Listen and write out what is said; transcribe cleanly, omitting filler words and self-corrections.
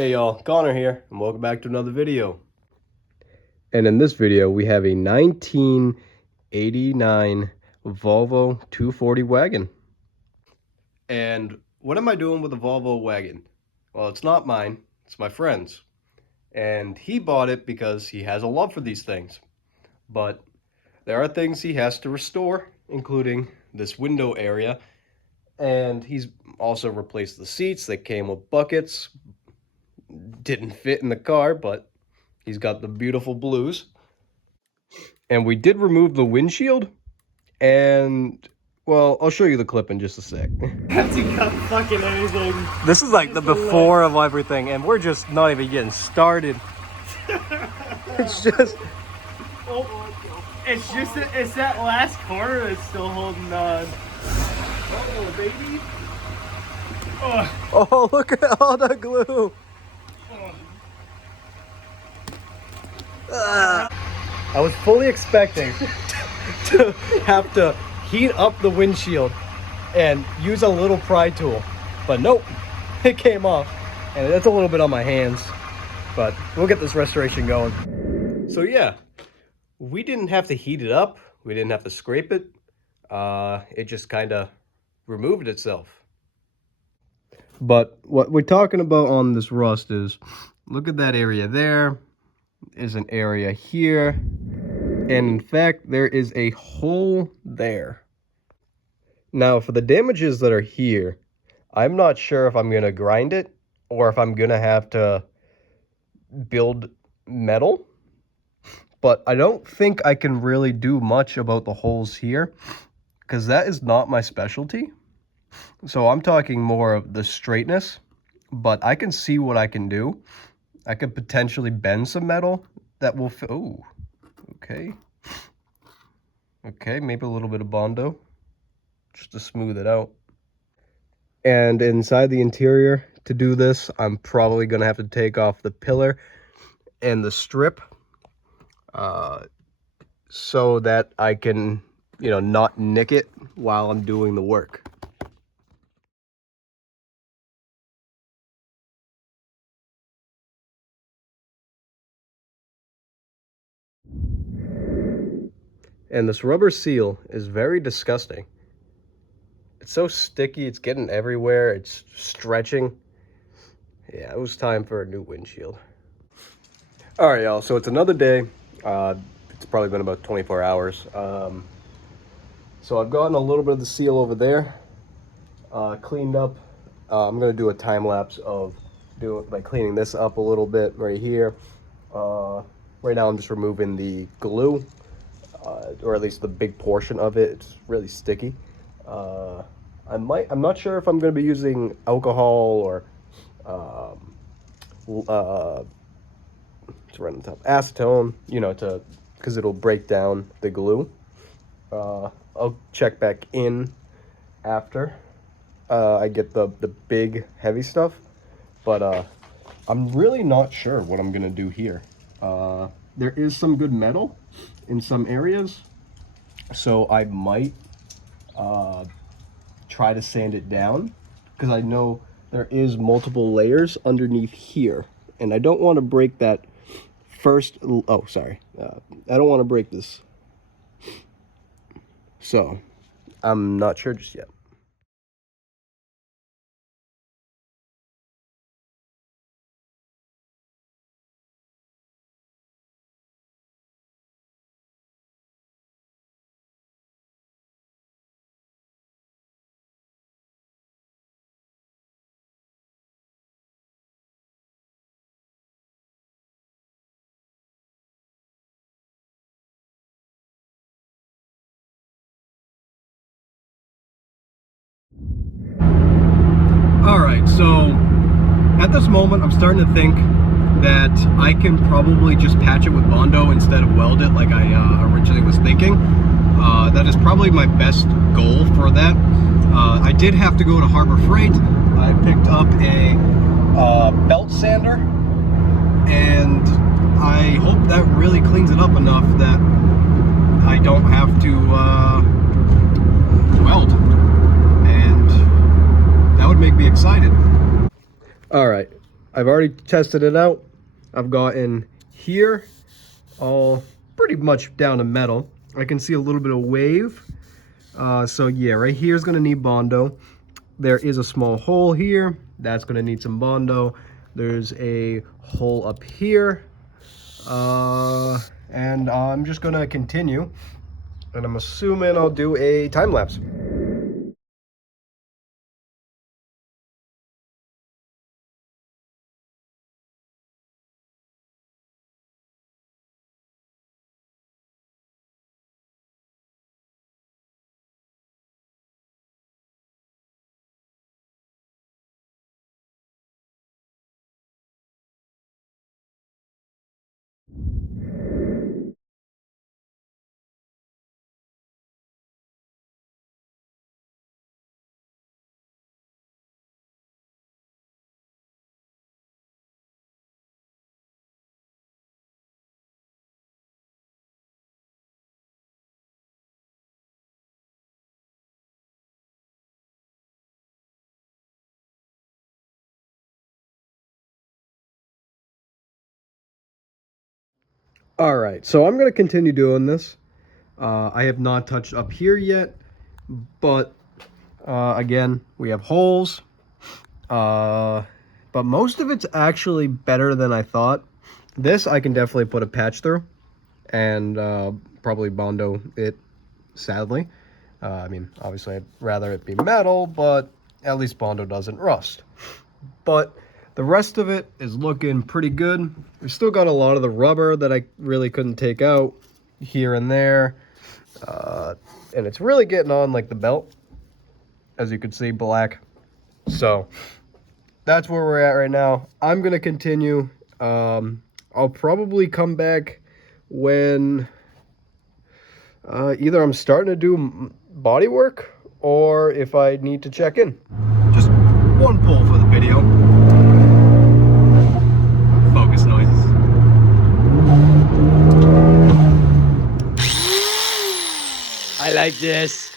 Hey y'all, Connor here, and welcome back to another video. And in this video, we have a 1989 Volvo 240 wagon. And what am I doing with the Volvo wagon? Well, it's not mine, it's my friend's. And he bought it because he has a love for these things. But there are things he has to restore, including this window area. And he's also replaced the seats that came with buckets. Didn't fit in the car, but he's got the beautiful blues. And we did remove the windshield, and well, I'll show you the clip in just a sec. Have to cut fucking anything. This is like the before of everything, and we're just not even getting started. It's just it's that last corner that's still holding on. Oh baby. oh, look at all the glue. I was fully expecting to have to heat up the windshield and use a little pry tool, but nope, it came off, and it's a little bit on my hands, but we'll get this restoration going. So yeah, we didn't have to heat it up, we didn't have to scrape it, it just kind of removed itself. But what we're talking about on this rust is, look at that area there. Is an area here, and in fact there is a hole there. Now for the damages that are here, I'm not sure if I'm going to grind it or if I'm going to have to build metal, but I don't think I can really do much about the holes here because that is not my specialty. So I'm talking more of the straightness, but I can see what I can do. I could potentially bend some metal that will fit. Oh, okay. Okay, maybe a little bit of Bondo just to smooth it out. And inside the interior, to do this, I'm probably going to have to take off the pillar and the strip so that I can, not nick it while I'm doing the work. And this rubber seal is very disgusting. It's so sticky, it's getting everywhere, it's stretching. Yeah, it was time for a new windshield. All right, y'all, so it's another day. It's probably been about 24 hours. So I've gotten a little bit of the seal over there, cleaned up. I'm gonna do a time lapse of cleaning this up a little bit right here. Right now I'm just removing the glue. Or at least the big portion of it. It's really sticky. I'm not sure if I'm going to be using alcohol or to run on top, acetone, because it'll break down the glue. I'll check back in after I get the big heavy stuff, but I'm really not sure what I'm going to do here. There is some good metal in some areas, so I might try to sand it down, because I know there is multiple layers underneath here, and I don't want to break that first. Oh, sorry, I don't want to break this, so I'm not sure just yet. Alright, so at this moment I'm starting to think that I can probably just patch it with Bondo instead of weld it like I originally was thinking. That is probably my best goal for that. I did have to go to Harbor Freight. I picked up a belt sander, and I hope that really cleans it up enough that I don't have to weld. And that would make me excited. All right, I've already tested it out. I've gotten here all pretty much down to metal. I can see a little bit of wave. So yeah, right here is going to need Bondo. There is a small hole here. That's going to need some Bondo. There's a hole up here. And I'm just going to continue. And I'm assuming I'll do a time lapse. All right, so I'm going to continue doing this. I have not touched up here yet, but again, we have holes. But most of it's actually better than I thought. This I can definitely put a patch through and probably Bondo it, sadly. I mean, obviously I'd rather it be metal, but at least Bondo doesn't rust. But the rest of it is looking pretty good. We still got a lot of the rubber that I really couldn't take out here and there. And it's really getting on like the belt, as you can see, black. So that's where we're at right now. I'm going to continue. I'll probably come back when either I'm starting to do body work or if I need to check in. Just one pull for the video. Focus noises. I like this.